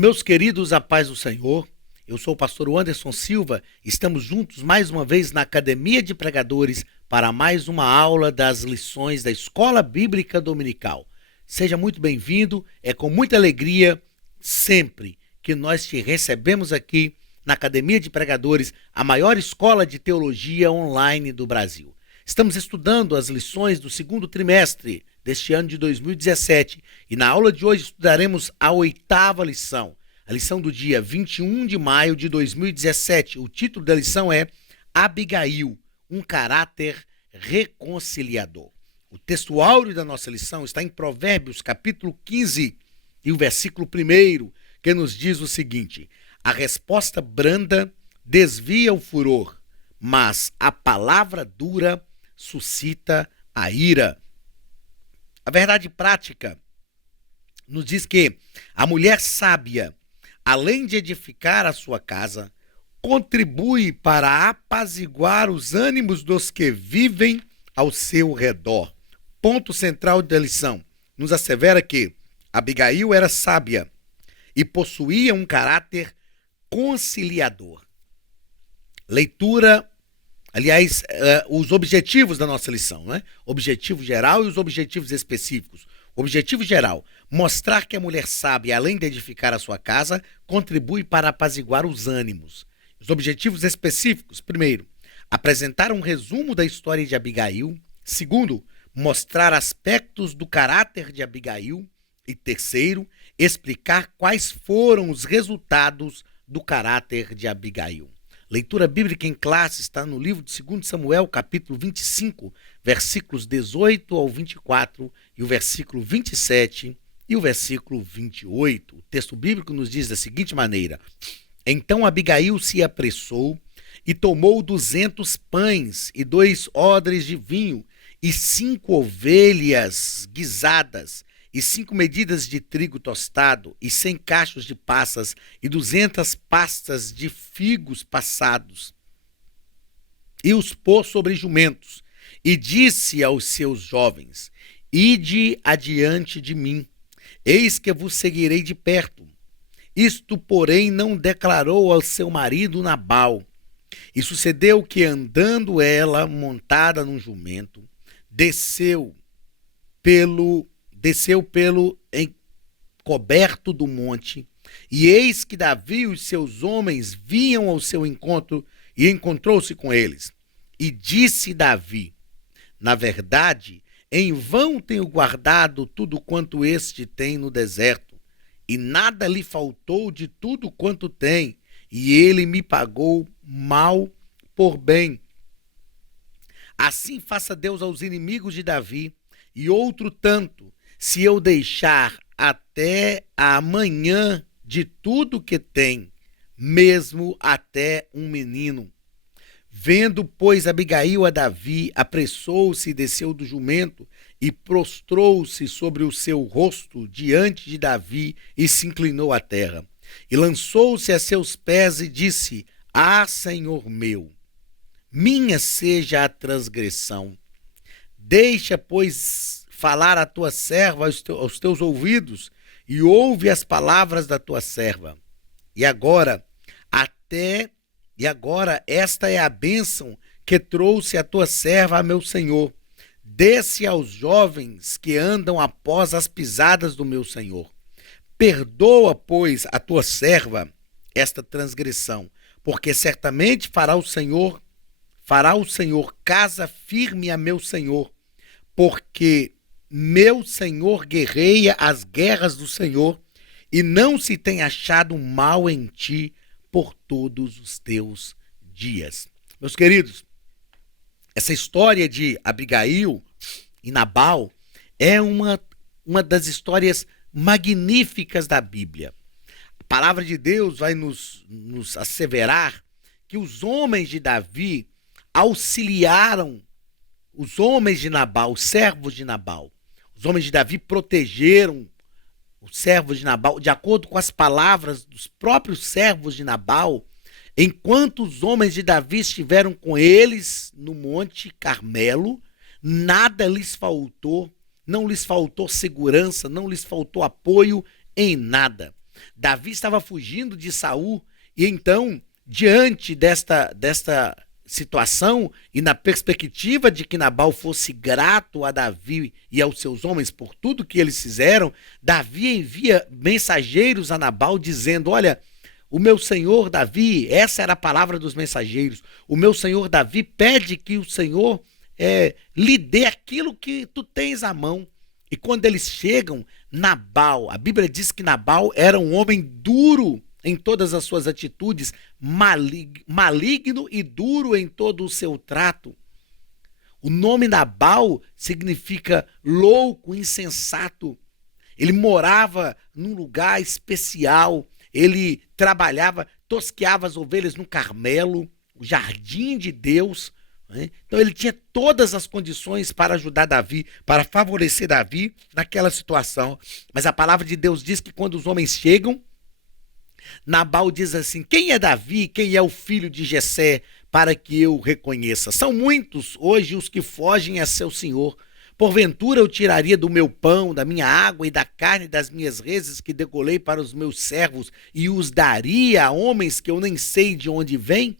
Meus queridos, a paz do Senhor, eu sou o pastor Anderson Silva, estamos juntos mais uma vez na Academia de Pregadores para mais uma aula das lições da Escola Bíblica Dominical. Seja muito bem-vindo, é com muita alegria sempre que nós te recebemos aqui na Academia de Pregadores, a maior escola de teologia online do Brasil. Estamos estudando as lições do segundo trimestre deste ano de 2017 e na aula de hoje estudaremos a 8ª lição, a lição do dia 21 de maio de 2017. O título da lição é Abigail, um caráter reconciliador. O texto áureo da nossa lição está em Provérbios, capítulo 15, e o versículo 1, que nos diz o seguinte: a resposta branda desvia o furor, mas a palavra dura suscita a ira. A verdade prática nos diz que a mulher sábia, além de edificar a sua casa, contribui para apaziguar os ânimos dos que vivem ao seu redor. Ponto central da lição nos assevera que Abigail era sábia e possuía um caráter conciliador. Leitura, aliás, os objetivos da nossa lição, né? Objetivo geral e os objetivos específicos. O objetivo geral, mostrar que a mulher sábia, além de edificar a sua casa, contribui para apaziguar os ânimos. Os objetivos específicos: primeiro, apresentar um resumo da história de Abigail. Segundo, mostrar aspectos do caráter de Abigail. E terceiro, explicar quais foram os resultados do caráter de Abigail. Leitura bíblica em classe está no livro de 2 Samuel, capítulo 25, versículos 18 ao 24, e o versículo 27 e o versículo 28. O texto bíblico nos diz da seguinte maneira: então Abigail se apressou e tomou 200 pães e 2 odres de vinho e 5 ovelhas guisadas e 5 medidas de trigo tostado, e 100 cachos de passas, e 200 pastas de figos passados, e os pôs sobre jumentos, e disse aos seus jovens: ide adiante de mim, eis que vos seguirei de perto. Isto, porém, não declarou ao seu marido Nabal. E sucedeu que, andando ela montada num jumento, desceu pelo encoberto do monte, e eis que Davi e os seus homens vinham ao seu encontro, e encontrou-se com eles. E disse Davi: na verdade, em vão tenho guardado tudo quanto este tem no deserto, e nada lhe faltou de tudo quanto tem, e ele me pagou mal por bem. Assim faça Deus aos inimigos de Davi, e outro tanto, se eu deixar até amanhã de tudo que tem, mesmo até um menino. Vendo, pois, Abigail a Davi, apressou-se e desceu do jumento, e prostrou-se sobre o seu rosto diante de Davi, e se inclinou à terra. E lançou-se a seus pés e disse: ah, Senhor meu, minha seja a transgressão. Deixa, pois, falar a tua serva aos teus ouvidos, e ouve as palavras da tua serva. E agora esta é a bênção que trouxe a tua serva a meu senhor. Desce aos jovens que andam após as pisadas do meu senhor. Perdoa, pois, a tua serva esta transgressão, porque certamente fará o Senhor casa firme a meu senhor, porque meu senhor guerreia as guerras do Senhor, e não se tem achado mal em ti por todos os teus dias. Meus queridos, essa história de Abigail e Nabal é uma das histórias magníficas da Bíblia. A palavra de Deus vai nos asseverar que os homens de Davi auxiliaram os homens de Nabal, os servos de Nabal. Os homens de Davi protegeram os servos de Nabal, de acordo com as palavras dos próprios servos de Nabal, enquanto os homens de Davi estiveram com eles no Monte Carmelo, nada lhes faltou, não lhes faltou segurança, não lhes faltou apoio em nada. Davi estava fugindo de Saul e então, diante desta situação e na perspectiva de que Nabal fosse grato a Davi e aos seus homens por tudo que eles fizeram, Davi envia mensageiros a Nabal dizendo: olha, o meu senhor Davi, essa era a palavra dos mensageiros, o meu senhor Davi pede que o Senhor lhe dê aquilo que tu tens à mão. E quando eles chegam, Nabal, a Bíblia diz que Nabal era um homem duro em todas as suas atitudes, maligno e duro em todo o seu trato. O nome Nabal significa louco, insensato. Ele morava num lugar especial, ele trabalhava, tosqueava as ovelhas no Carmelo, o jardim de Deus. Então ele tinha todas as condições para ajudar Davi, para favorecer Davi naquela situação. Mas a palavra de Deus diz que quando os homens chegam, Nabal diz assim: quem é Davi, quem é o filho de Jessé, para que eu reconheça? São muitos hoje os que fogem a seu senhor. Porventura eu tiraria do meu pão, da minha água e da carne das minhas reses que degolei para os meus servos e os daria a homens que eu nem sei de onde vêm?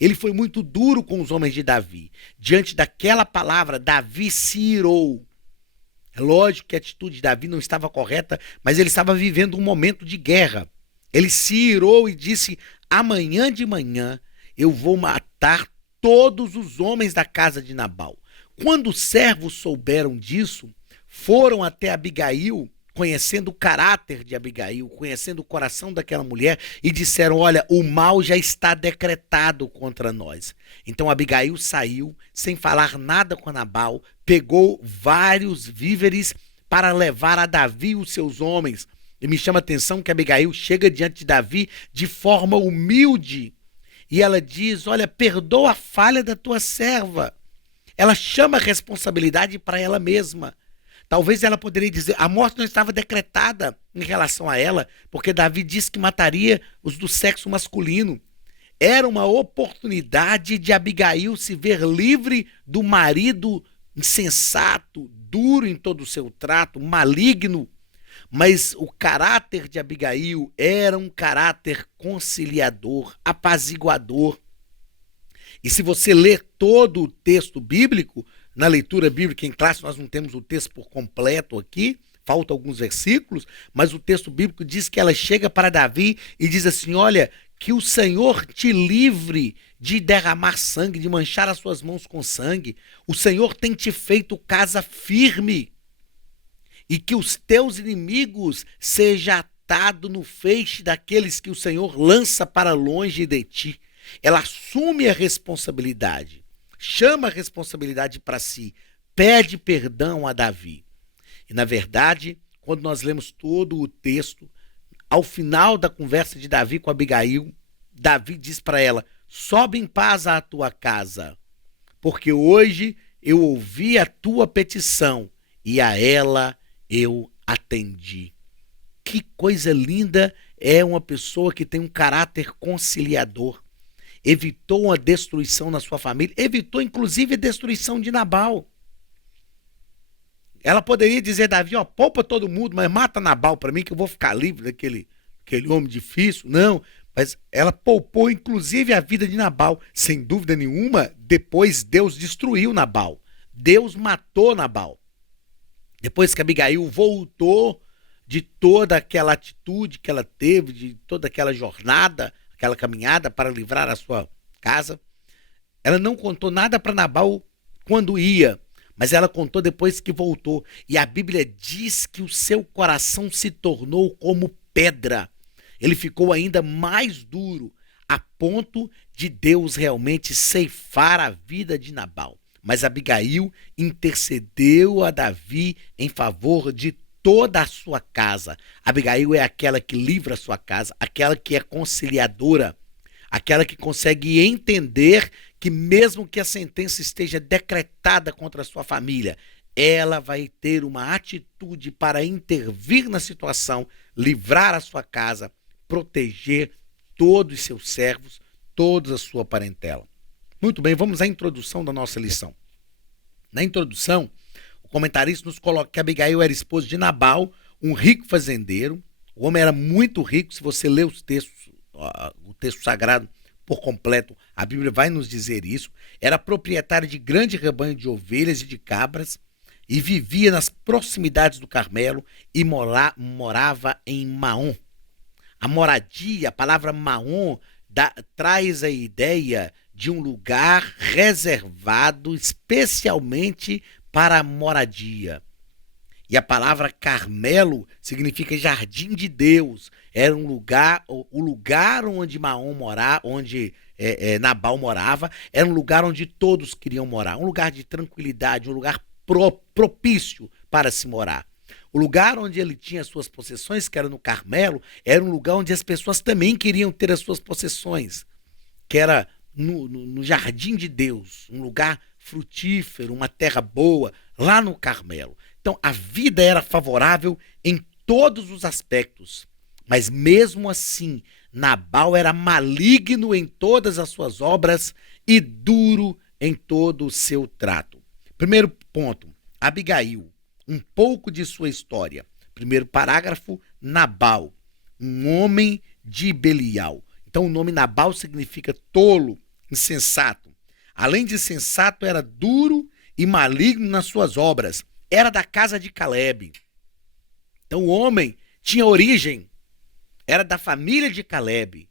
Ele foi muito duro com os homens de Davi. Diante daquela palavra, Davi se irou. É lógico que a atitude de Davi não estava correta, mas ele estava vivendo um momento de guerra. Ele se irou e disse: amanhã de manhã eu vou matar todos os homens da casa de Nabal. Quando os servos souberam disso, foram até Abigail, conhecendo o caráter de Abigail, conhecendo o coração daquela mulher, e disseram: olha, o mal já está decretado contra nós. Então Abigail saiu, sem falar nada com Nabal, pegou vários víveres para levar a Davi e os seus homens. E me chama a atenção que Abigail chega diante de Davi de forma humilde, e ela diz: olha, perdoa a falha da tua serva. Ela chama a responsabilidade para ela mesma. Talvez ela poderia dizer: a morte não estava decretada em relação a ela, porque Davi disse que mataria os do sexo masculino. Era uma oportunidade de Abigail se ver livre do marido insensato, duro em todo o seu trato, maligno. Mas o caráter de Abigail era um caráter conciliador, apaziguador. E se você ler todo o texto bíblico, na leitura bíblica em classe nós não temos o texto por completo aqui, faltam alguns versículos, mas o texto bíblico diz que ela chega para Davi e diz assim: olha, que o Senhor te livre de derramar sangue, de manchar as suas mãos com sangue. O Senhor tem te feito casa firme, e que os teus inimigos sejam atados no feixe daqueles que o Senhor lança para longe de ti. Ela assume a responsabilidade, chama a responsabilidade para si, pede perdão a Davi. E na verdade, quando nós lemos todo o texto, ao final da conversa de Davi com Abigail, Davi diz para ela: sobe em paz à tua casa, porque hoje eu ouvi a tua petição e a ela eu atendi. Que coisa linda é uma pessoa que tem um caráter conciliador. Evitou uma destruição na sua família, evitou inclusive a destruição de Nabal. Ela poderia dizer: Davi, ó, poupa todo mundo, mas mata Nabal para mim que eu vou ficar livre daquele homem difícil. Não, mas ela poupou inclusive a vida de Nabal. Sem dúvida nenhuma, depois Deus destruiu Nabal. Deus matou Nabal. Depois que Abigail voltou de toda aquela atitude que ela teve, de toda aquela jornada, aquela caminhada para livrar a sua casa, ela não contou nada para Nabal quando ia, mas ela contou depois que voltou. E a Bíblia diz que o seu coração se tornou como pedra. Ele ficou ainda mais duro, a ponto de Deus realmente ceifar a vida de Nabal. Mas Abigail intercedeu a Davi em favor de toda a sua casa. Abigail é aquela que livra a sua casa, aquela que é conciliadora, aquela que consegue entender que mesmo que a sentença esteja decretada contra a sua família, ela vai ter uma atitude para intervir na situação, livrar a sua casa, proteger todos os seus servos, toda a sua parentela. Muito bem, vamos à introdução da nossa lição. Na introdução, o comentarista nos coloca que Abigail era esposa de Nabal, um rico fazendeiro, O homem era muito rico. Se você ler os textos, o texto sagrado por completo, a Bíblia vai nos dizer isso. Era proprietário de grande rebanho de ovelhas e de cabras e vivia nas proximidades do Carmelo e morava em Maom. A moradia, a palavra Maom, traz a ideia de um lugar reservado especialmente para a moradia. E a palavra Carmelo significa jardim de Deus. Era um lugar, o lugar onde Maom morava, onde Nabal morava, era um lugar onde todos queriam morar. Um lugar de tranquilidade, um lugar propício para se morar. O lugar onde ele tinha as suas possessões, que era no Carmelo, era um lugar onde as pessoas também queriam ter as suas possessões, que era no jardim de Deus, um lugar frutífero, uma terra boa, lá no Carmelo. Então, a vida era favorável em todos os aspectos, mas mesmo assim, Nabal era maligno em todas as suas obras e duro em todo o seu trato. Primeiro ponto, Abigail, um pouco de sua história. Primeiro parágrafo, Nabal, um homem de Belial. Então, o nome Nabal significa tolo, insensato. Além de sensato, era duro e maligno nas suas obras. Era da casa de Calebe. Então, o homem tinha origem, era da família de Calebe,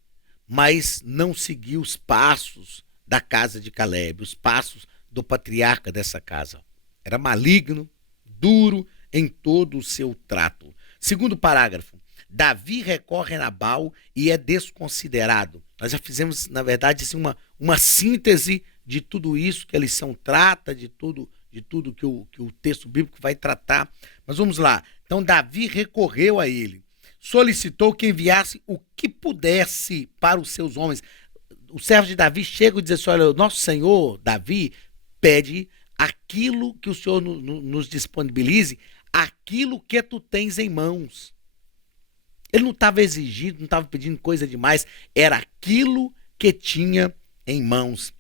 mas não seguiu os passos da casa de Calebe, os passos do patriarca dessa casa. Era maligno, duro em todo o seu trato. Segundo parágrafo, Davi recorre a Nabal e é desconsiderado. Nós já fizemos, na verdade, assim, uma síntese de tudo isso que a lição trata, de tudo que o texto bíblico vai tratar. Mas vamos lá. Então, Davi recorreu a ele, solicitou que enviasse o que pudesse para os seus homens. O servo de Davi chega e diz assim: olha, o nosso senhor Davi pede aquilo que o Senhor nos disponibilize, aquilo que tu tens em mãos. Ele não estava exigindo, não estava pedindo coisa demais, era aquilo que tinha em mãos.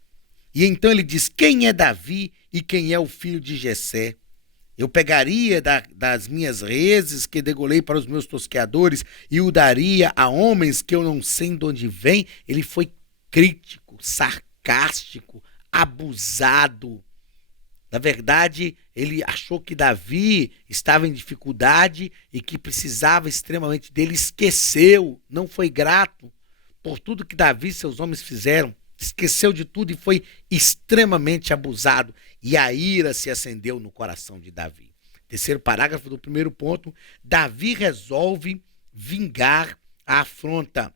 E então ele diz: quem é Davi e quem é o filho de Jessé? Eu pegaria das minhas reses que degolei para os meus tosqueadores e o daria a homens que eu não sei de onde vêm. Ele foi crítico, sarcástico, abusado. Na verdade, ele achou que Davi estava em dificuldade e que precisava extremamente dele. Esqueceu, não foi grato por tudo que Davi e seus homens fizeram. Esqueceu de tudo e foi extremamente abusado. E a ira se acendeu no coração de Davi. Terceiro parágrafo do primeiro ponto, Davi resolve vingar a afronta.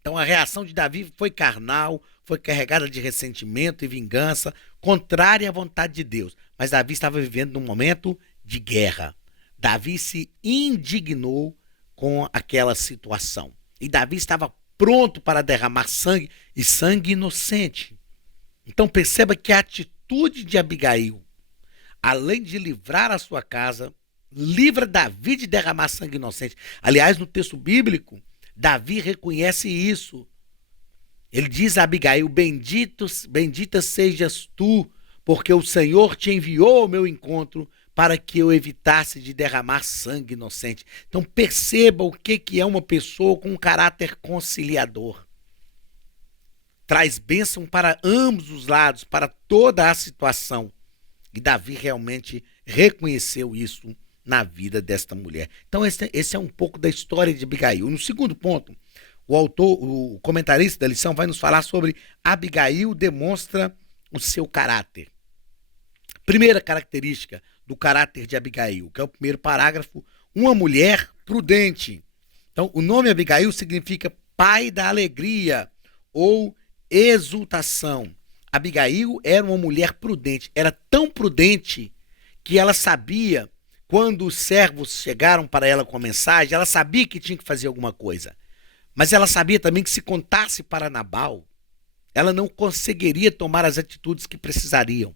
Então a reação de Davi foi carnal, foi carregada de ressentimento e vingança, contrária à vontade de Deus. Mas Davi estava vivendo num momento de guerra. Davi se indignou com aquela situação. E Davi estava pronto para derramar sangue, e sangue inocente. Então perceba que a atitude de Abigail, além de livrar a sua casa, livra Davi de derramar sangue inocente. Aliás, no texto bíblico, Davi reconhece isso. Ele diz a Abigail: bendita sejas tu, porque o Senhor te enviou ao meu encontro para que eu evitasse de derramar sangue inocente. Então perceba o que é uma pessoa com um caráter conciliador. Traz bênção para ambos os lados, para toda a situação. E Davi realmente reconheceu isso na vida desta mulher. Então esse é um pouco da história de Abigail. No segundo ponto, o comentarista da lição vai nos falar sobre Abigail demonstra o seu caráter. Primeira característica do caráter de Abigail, que é o primeiro parágrafo, uma mulher prudente. Então, o nome Abigail significa pai da alegria ou exultação. Abigail era uma mulher prudente, era tão prudente que ela sabia, quando os servos chegaram para ela com a mensagem, ela sabia que tinha que fazer alguma coisa. Mas ela sabia também que se contasse para Nabal, ela não conseguiria tomar as atitudes que precisariam,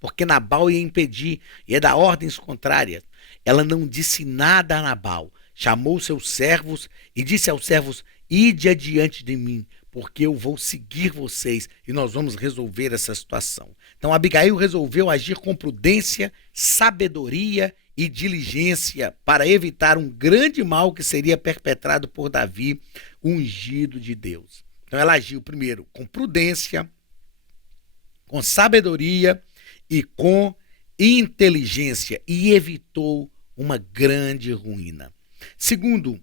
porque Nabal ia impedir, ia dar ordens contrárias. Ela não disse nada a Nabal, chamou seus servos e disse aos servos: ide adiante de mim, porque eu vou seguir vocês e nós vamos resolver essa situação. Então Abigail resolveu agir com prudência, sabedoria e diligência para evitar um grande mal que seria perpetrado por Davi, ungido de Deus. Então ela agiu primeiro com prudência, com sabedoria e com inteligência e evitou uma grande ruína. Segundo,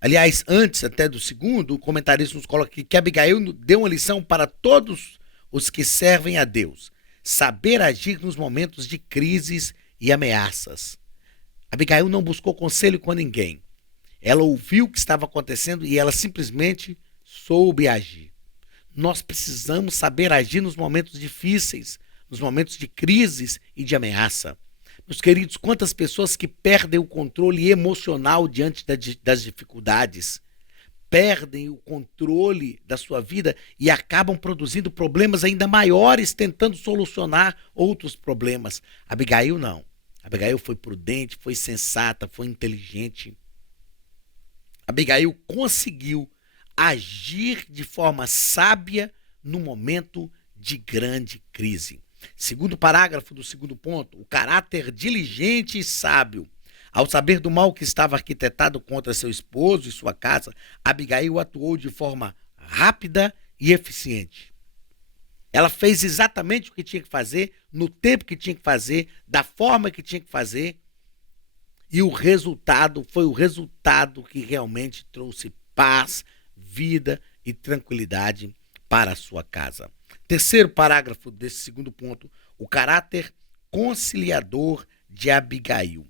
aliás, antes até do segundo, o comentarista nos coloca aqui que Abigail deu uma lição para todos os que servem a Deus: saber agir nos momentos de crises e ameaças. Abigail não buscou conselho com ninguém. Ela ouviu o que estava acontecendo e ela simplesmente soube agir. Nós precisamos saber agir nos momentos difíceis, nos momentos de crises e de ameaça. Meus queridos, quantas pessoas que perdem o controle emocional diante das dificuldades, perdem o controle da sua vida e acabam produzindo problemas ainda maiores, tentando solucionar outros problemas. Abigail não. Abigail foi prudente, foi sensata, foi inteligente. Abigail conseguiu agir de forma sábia no momento de grande crise. Segundo parágrafo do segundo ponto, o caráter diligente e sábio. Ao saber do mal que estava arquitetado contra seu esposo e sua casa, Abigail atuou de forma rápida e eficiente. Ela fez exatamente o que tinha que fazer, no tempo que tinha que fazer, da forma que tinha que fazer, e o resultado foi o resultado que realmente trouxe paz, vida e tranquilidade para a sua casa. Terceiro parágrafo desse segundo ponto, o caráter conciliador de Abigail.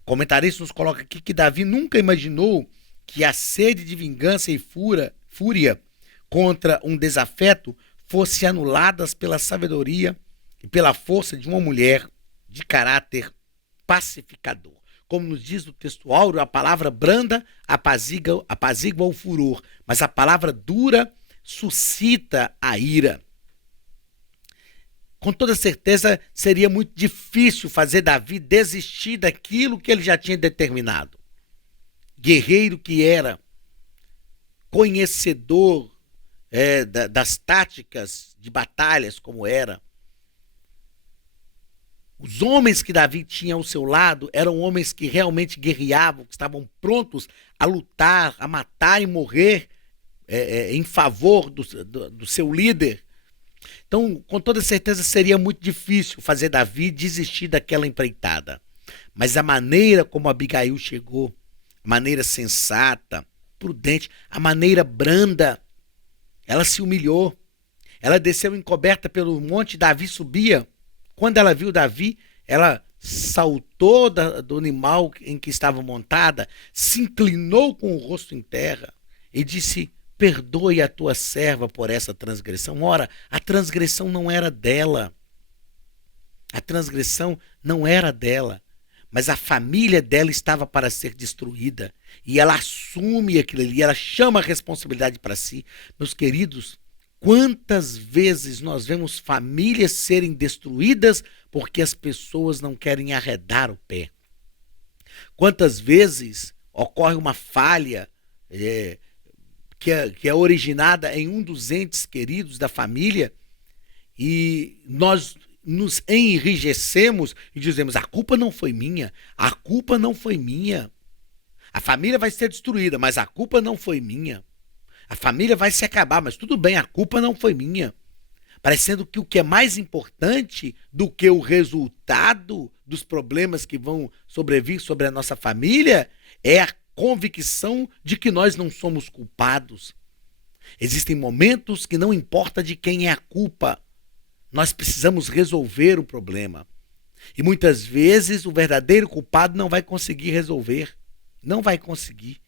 O comentarista nos coloca aqui que Davi nunca imaginou que a sede de vingança e fúria contra um desafeto fosse anuladas pela sabedoria e pela força de uma mulher de caráter pacificador. Como nos diz o texto áureo, a palavra branda apazigua o furor, mas a palavra dura suscita a ira. Com toda certeza, seria muito difícil fazer Davi desistir daquilo que ele já tinha determinado. Guerreiro que era, conhecedor das táticas de batalhas como era. Os homens que Davi tinha ao seu lado eram homens que realmente guerreavam, que estavam prontos a lutar, a matar e morrer em favor do seu líder. Então, com toda certeza, seria muito difícil fazer Davi desistir daquela empreitada. Mas a maneira como Abigail chegou, a maneira sensata, prudente, a maneira branda, ela se humilhou. Ela desceu encoberta pelo monte, Davi subia. Quando ela viu Davi, ela saltou do animal em que estava montada, se inclinou com o rosto em terra e disse: perdoe a tua serva por essa transgressão. Ora, a transgressão não era dela. A transgressão não era dela. Mas a família dela estava para ser destruída. E ela assume aquilo ali, ela chama a responsabilidade para si. Meus queridos, quantas vezes nós vemos famílias serem destruídas porque as pessoas não querem arredar o pé? Quantas vezes ocorre uma falha que é originada em um dos entes queridos da família e nós nos enrijecemos e dizemos: a culpa não foi minha, a culpa não foi minha. A família vai ser destruída, mas a culpa não foi minha. A família vai se acabar, mas tudo bem, a culpa não foi minha. Parecendo que o que é mais importante do que o resultado dos problemas que vão sobrevir sobre a nossa família é a convicção de que nós não somos culpados. Existem momentos que não importa de quem é a culpa, nós precisamos resolver o problema. E muitas vezes o verdadeiro culpado não vai conseguir resolver, não vai conseguir.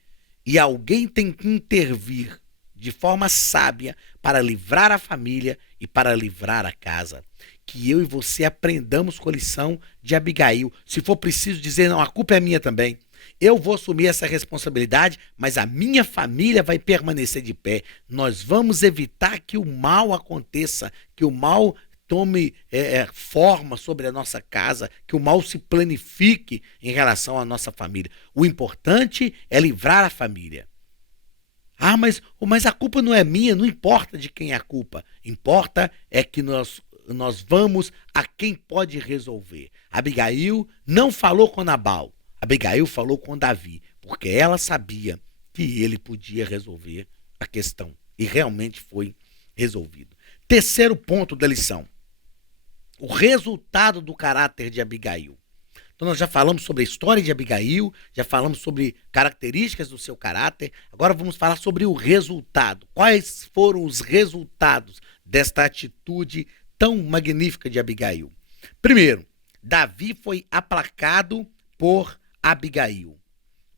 E alguém tem que intervir de forma sábia para livrar a família e para livrar a casa. Que eu e você aprendamos com a lição de Abigail. Se for preciso dizer: não, a culpa é minha também. Eu vou assumir essa responsabilidade, mas a minha família vai permanecer de pé. Nós vamos evitar que o mal aconteça, que o mal tome forma sobre a nossa casa, que o mal se planifique em relação à nossa família. O importante é livrar a família. Ah, mas a culpa não é minha, não importa de quem é a culpa. Importa é que nós nós vamos a quem pode resolver. Abigail não falou com Nabal. Abigail falou com Davi, porque ela sabia que ele podia resolver a questão. E realmente foi resolvido. Terceiro ponto da lição: o resultado do caráter de Abigail. Então nós já falamos sobre a história de Abigail, já falamos sobre características do seu caráter, agora vamos falar sobre o resultado. Quais foram os resultados desta atitude tão magnífica de Abigail? Primeiro, Davi foi aplacado por Abigail.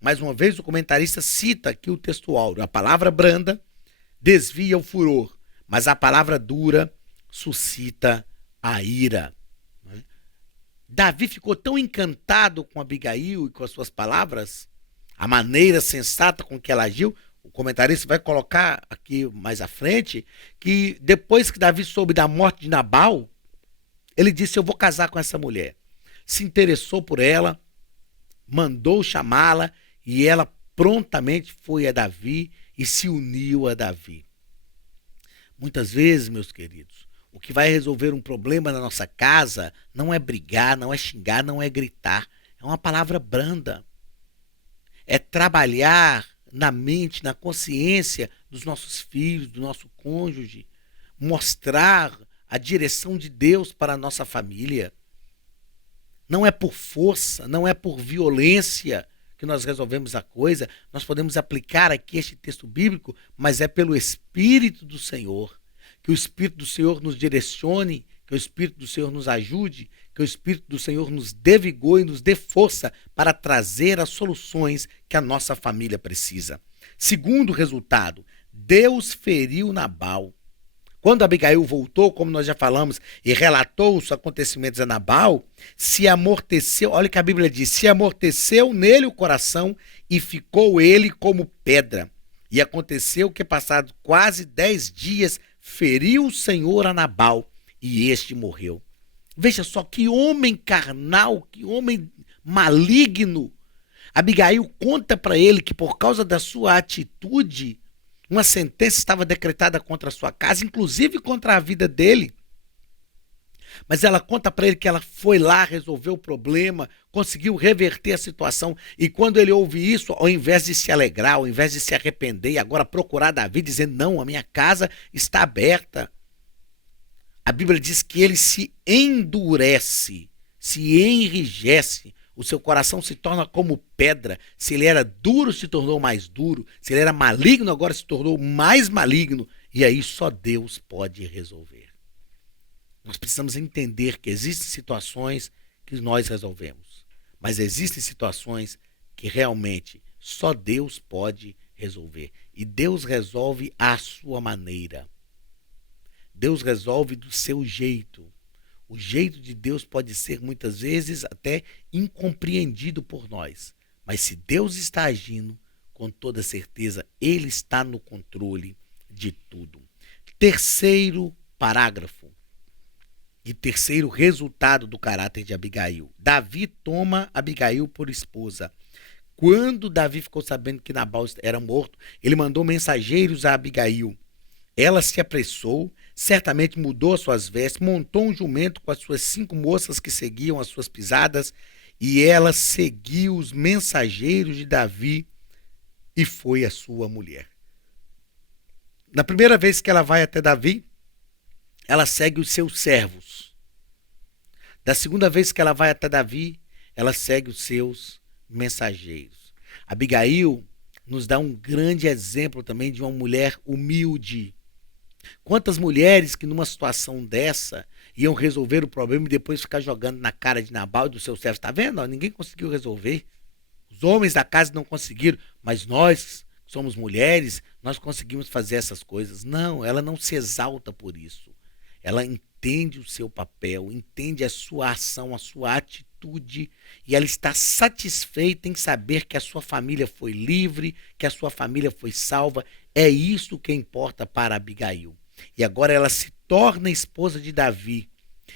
Mais uma vez o comentarista cita aqui o texto áureo: a palavra branda desvia o furor, mas a palavra dura suscita a ira. Davi ficou tão encantado com Abigail e com as suas palavras, a maneira sensata com que ela agiu. O comentarista vai colocar aqui mais à frente que depois que Davi soube da morte de Nabal, ele disse: eu vou casar com essa mulher. Se interessou por ela, mandou chamá-la e ela prontamente foi a Davi e se uniu a Davi. Muitas vezes, meus queridos, o que vai resolver um problema na nossa casa não é brigar, não é xingar, não é gritar. É uma palavra branda. É trabalhar na mente, na consciência dos nossos filhos, do nosso cônjuge. Mostrar a direção de Deus para a nossa família. Não é por força, não é por violência que nós resolvemos a coisa. Nós podemos aplicar aqui este texto bíblico, mas é pelo Espírito do Senhor. Que o Espírito do Senhor nos direcione, que o Espírito do Senhor nos ajude, que o Espírito do Senhor nos dê vigor e nos dê força para trazer as soluções que a nossa família precisa. Segundo resultado, Deus feriu Nabal. Quando Abigail voltou, como nós já falamos, e relatou os acontecimentos a Nabal, se amorteceu, olha o que a Bíblia diz: se amorteceu nele o coração e ficou ele como pedra. E aconteceu que, passados quase 10 dias, feriu o Senhor a Nabal e este morreu. Veja só que homem carnal, que homem maligno. Abigail conta para ele que por causa da sua atitude, uma sentença estava decretada contra a sua casa, inclusive contra a vida dele. Mas ela conta para ele que ela foi lá, resolveu o problema, conseguiu reverter a situação. E quando ele ouve isso, ao invés de se alegrar, ao invés de se arrepender e agora procurar Davi, dizendo: não, a minha casa está aberta. A Bíblia diz que ele se endurece, se enrijece. O seu coração se torna como pedra. Se ele era duro, se tornou mais duro. Se ele era maligno, agora se tornou mais maligno. E aí só Deus pode resolver. Nós precisamos entender que existem situações que nós resolvemos. Mas existem situações que realmente só Deus pode resolver. E Deus resolve à sua maneira. Deus resolve do seu jeito. O jeito de Deus pode ser muitas vezes até incompreendido por nós. Mas se Deus está agindo, com toda certeza, Ele está no controle de tudo. Terceiro parágrafo e terceiro resultado do caráter de Abigail. Davi toma Abigail por esposa. Quando Davi ficou sabendo que Nabal era morto, ele mandou mensageiros a Abigail. Ela se apressou, certamente mudou as suas vestes, montou um jumento com as suas 5 moças que seguiam as suas pisadas, e ela seguiu os mensageiros de Davi e foi a sua mulher. Na primeira vez que ela vai até Davi, ela segue os seus servos. Da segunda vez que ela vai até Davi, ela segue os seus mensageiros. Abigail nos dá um grande exemplo também de uma mulher humilde. Quantas mulheres que numa situação dessa iam resolver o problema e depois ficar jogando na cara de Nabal e do seu servo. Está vendo? Ninguém conseguiu resolver. Os homens da casa não conseguiram, mas nós, que somos mulheres, nós conseguimos fazer essas coisas. Não, ela não se exalta por isso. Ela entende o seu papel, entende a sua ação, a sua atitude, e ela está satisfeita em saber que a sua família foi livre, que a sua família foi salva. É isso que importa para Abigail. E agora ela se torna esposa de Davi.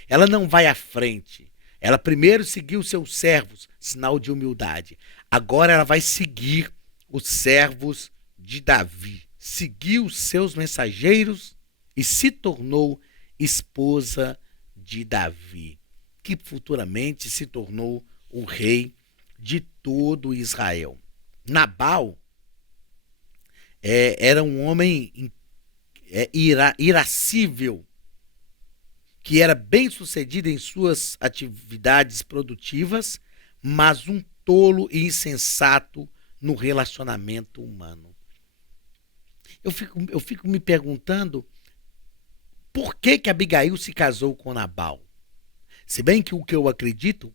Ela não vai à frente. Ela primeiro seguiu seus servos, sinal de humildade. Agora ela vai seguir os servos de Davi. Seguiu seus mensageiros e se tornou esposa de Davi, que futuramente se tornou o rei de todo Israel. Nabal era um homem irascível, que era bem sucedido em suas atividades produtivas, mas um tolo e insensato no relacionamento humano. Eu fico me perguntando por que Abigail se casou com Nabal. Se bem que o que eu acredito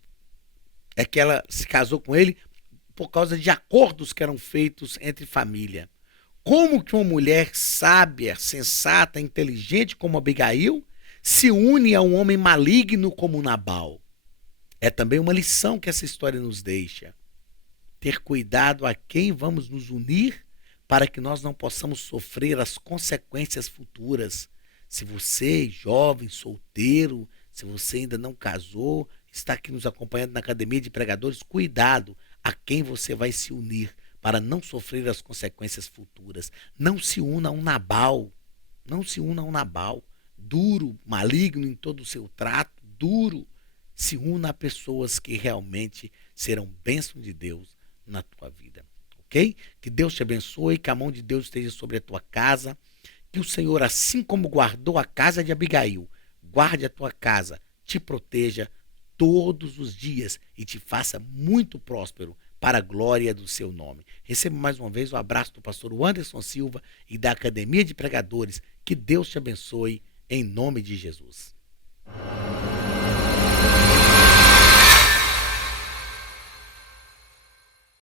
é que ela se casou com ele por causa de acordos que eram feitos entre família. Como que uma mulher sábia, sensata, inteligente como Abigail se une a um homem maligno como Nabal? É também uma lição que essa história nos deixa. Ter cuidado a quem vamos nos unir para que nós não possamos sofrer as consequências futuras. Se você, jovem, solteiro, se você ainda não casou, está aqui nos acompanhando na Academia de Pregadores, cuidado a quem você vai se unir para não sofrer as consequências futuras. Não se una a um Nabal, não se una a um Nabal, duro, maligno em todo o seu trato, duro. Se una a pessoas que realmente serão bênção de Deus na tua vida, ok? Que Deus te abençoe, que a mão de Deus esteja sobre a tua casa, que o Senhor, assim como guardou a casa de Abigail, guarde a tua casa, te proteja todos os dias e te faça muito próspero para a glória do seu nome. Receba mais uma vez o abraço do pastor Anderson Silva e da Academia de Pregadores. Que Deus te abençoe em nome de Jesus.